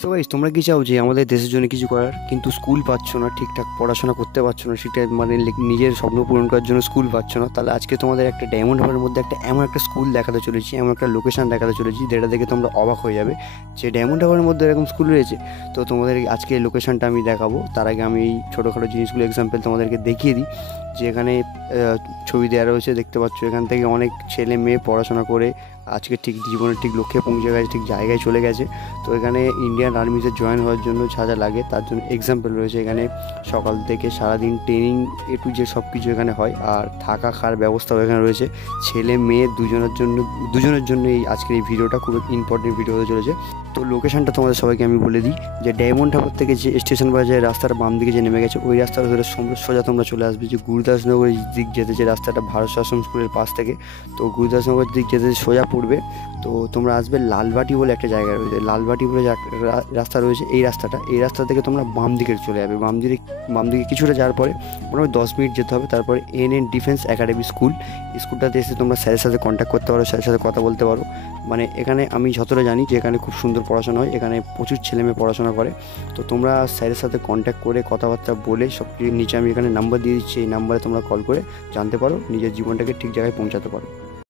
So guys, তোমরা কি চাও যে আমাদের দেশের জন্য কিছু করার, কিন্তু স্কুল পাচ্ছ না, ঠিকঠাক পড়াশোনা করতে পারছো না, ঠিকঠাক মানে নিজের স্বপ্ন পূরণ করার জন্য স্কুল পাচ্ছ না? তাহলে আজকে তোমাদের একটা ডায়মন্ড হারবারের মধ্যে এমন একটা স্কুল দেখাতে চলেছি, এমন একটা লোকেশন দেখাতে চলেছি যেটা দেখে তোমরা অবাক হয়ে যাবে যে ডায়মন্ড হারবারের মধ্যে এরকম স্কুল রয়েছে। তো তোমাদের আজকে এই লোকেশনটা আমি দেখাবো। তার আগে আমি এই ছোটোখাটো জিনিসগুলো এক্সাম্পল তোমাদেরকে দেখিয়ে দিই যে এখানে ছবি দেওয়া রয়েছে, দেখতে পাচ্ছ। এখান থেকে অনেক ছেলে মেয়ে পড়াশোনা করে আজকে ঠিক জীবনের ঠিক লক্ষ্যে পৌঁছে গেছে, ঠিক জায়গায় চলে গেছে। তো এখানে ইন্ডিয়ান আর্মিতে জয়েন হওয়ার জন্য যা যা লাগে তার জন্য এক্সাম্পল রয়েছে। এখানে সকাল থেকে সারাদিন ট্রেনিং যে সব কিছু এখানে হয়, আর থাকা খাওয়ার ব্যবস্থাও এখানে রয়েছে। ছেলে মেয়ে দুজনের জন্য এই আজকের এই ভিডিওটা খুব ইম্পর্টেন্ট ভিডিও হতে চলেছে। তো লোকেশনটা তোমাদের সবাইকে আমি বলে দিই যে ডায়মন্ড হারবার থেকে যে স্টেশন বা যে রাস্তাটা বাম দিকে যে নেমে গেছে, ওই রাস্তাটা ধরে সোজা তোমরা চলে আসবে যে গুরুদাসনগরের দিক যেতে, যে রাস্তাটা ভারত শাসন স্কুলের পাশ থেকে। তো গুরুদাসনগর দিক যেতে সোজা পড়বে। তো তোমরা আসবে লালবাটি বলে একটা জায়গা রয়েছে, লালবাটি বলে যে রাস্তা রয়েছে, এই রাস্তা থেকে তোমরা বাম দিকে চলে যাবে। বাম দিকে কিছুটা যাওয়ার পরে মোটামুটি 10 মিনিট যেতে হবে। তারপরে NN ডিফেন্স একাডেমি স্কুলটাতে এসে তোমরা স্যারের সাথে কন্ট্যাক্ট করতে পারো, স্যারের সাথে কথা বলতে পারো। মানে এখানে আমি যতটা জানি যে এখানে খুব সুন্দর পড়াশোনা হয়, এখানে প্রচুর ছেলেমেয়ে পড়াশোনা করে। তো তোমরা স্যারের সাথে কন্ট্যাক্ট করে কথাবার্তা বলে সব কিছু, নিচে আমি এখানে নাম্বার দিয়ে দিচ্ছি, এই নাম্বারে তোমরা কল করে জানতে পারো, নিজের জীবনটাকে ঠিক জায়গায় পৌঁছাতে পারো।